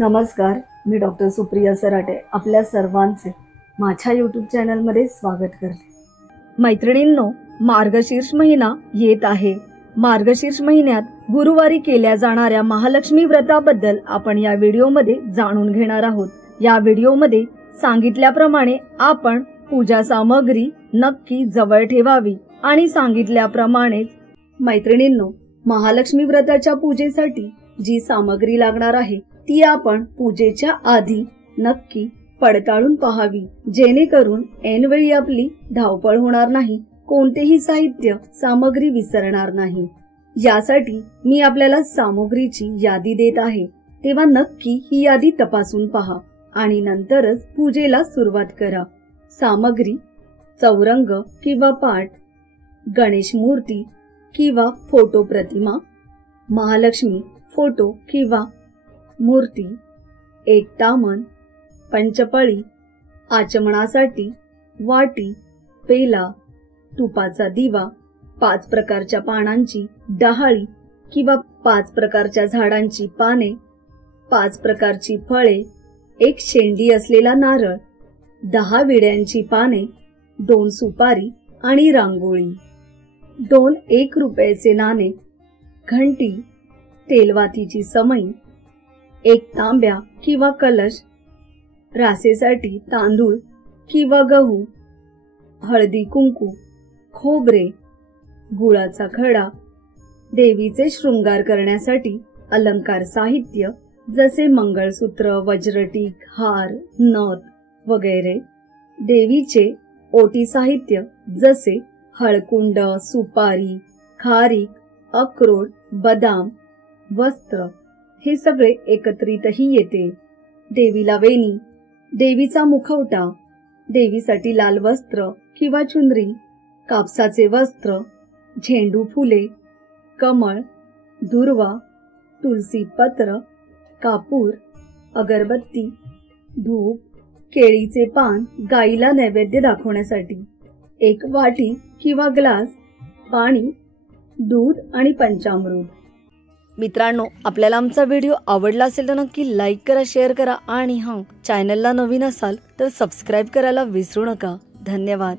नमस्कार, मी डॉक्टर सुप्रिया सराटे आपल्या सर्वांचे माझ्या यूट्यूब चॅनलमध्ये स्वागत करते। मैत्रिणींनो, मार्गशीर्ष महिना येत आहे। मार्गशीर्ष महिन्यात गुरुवारी केल्या जाणाऱ्या महालक्ष्मी व्रताबद्दल आपण या व्हिडिओमध्ये जाणून घेणार आहोत। या व्हिडिओमध्ये सांगितल्याप्रमाणे आपण पूजा सामग्री नक्की जवळ ठेवावी आणि सांगितल्याप्रमाणे मैत्रिणींनो, महालक्ष्मी व्रताच्या पूजेसाठी जी सामग्री लागणार आहे ती आपण पूजेच्या आधी नक्की पडताळून पाहावी, जेणेकरून ऐनवेळी आपली धावपळ होणार नाही, कोणतेही साहित्य सामग्री विसरणार नाही। यासाठी मी आपल्याला सामग्रीची यादी देत आहे, तेव्हा नक्की ही यादी तपासून पहा आणि नंतरच पूजेला सुरुवात करा। सामग्री: चौरंग किंवा पाट, गणेश मूर्ती किंवा फोटो प्रतिमा, महालक्ष्मी फोटो किंवा मूर्ती, एक तामण, पंचपळी, आचमनासाठी वाटी, पेला, तुपाचा दिवा, 5 प्रकारच्या पानांची डहाळी किंवा 5 प्रकारच्या झाडांची पाने, 5 प्रकारची फळे, एक शेंडी असलेला नारळ, 10 विड्यांची पाने, 2 सुपारी आणि रांगोळी, 2 1 रुपयाचे नाणे, घंटी, तेलवातीची समई, एक तांब्या किंवा कलश, रासेसाठी तांदूळ किंवा गहू, हळदी कुंकू, खोबरे, गुळाचा खडा, देवीचे शृंगार करण्यासाठी अलंकार साहित्य जसे मंगळसूत्र, वज्रटीक, हार, नथ वगैरे, देवीचे ओटी साहित्य जसे हळकुंड, सुपारी, खारीक, अक्रोड, बदाम, वस्त्र हे सगळे एकत्रितही येते। देवीला वेणी, देवीचा मुखवटा, देवीसाठी लाल वस्त्र किंवा चुनरी, कापसाचे वस्त्र, झेंडू फुले, कमळ, दुर्वा, तुलसी पत्र, कापूर, अगरबत्ती, धूप, केळीचे पान गाईला नैवेद्य दाखवण्यासाठी, एक वाटी किंवा ग्लास, पाणी, दूध आणि पंचामृत। मित्रांनो, आपल्याला आमचा व्हिडिओ आवडला असेल तर नक्की लाईक करा, शेअर करा आणि चॅनलला नवीन असाल तर सबस्क्राईब करायला विसरू नका। धन्यवाद।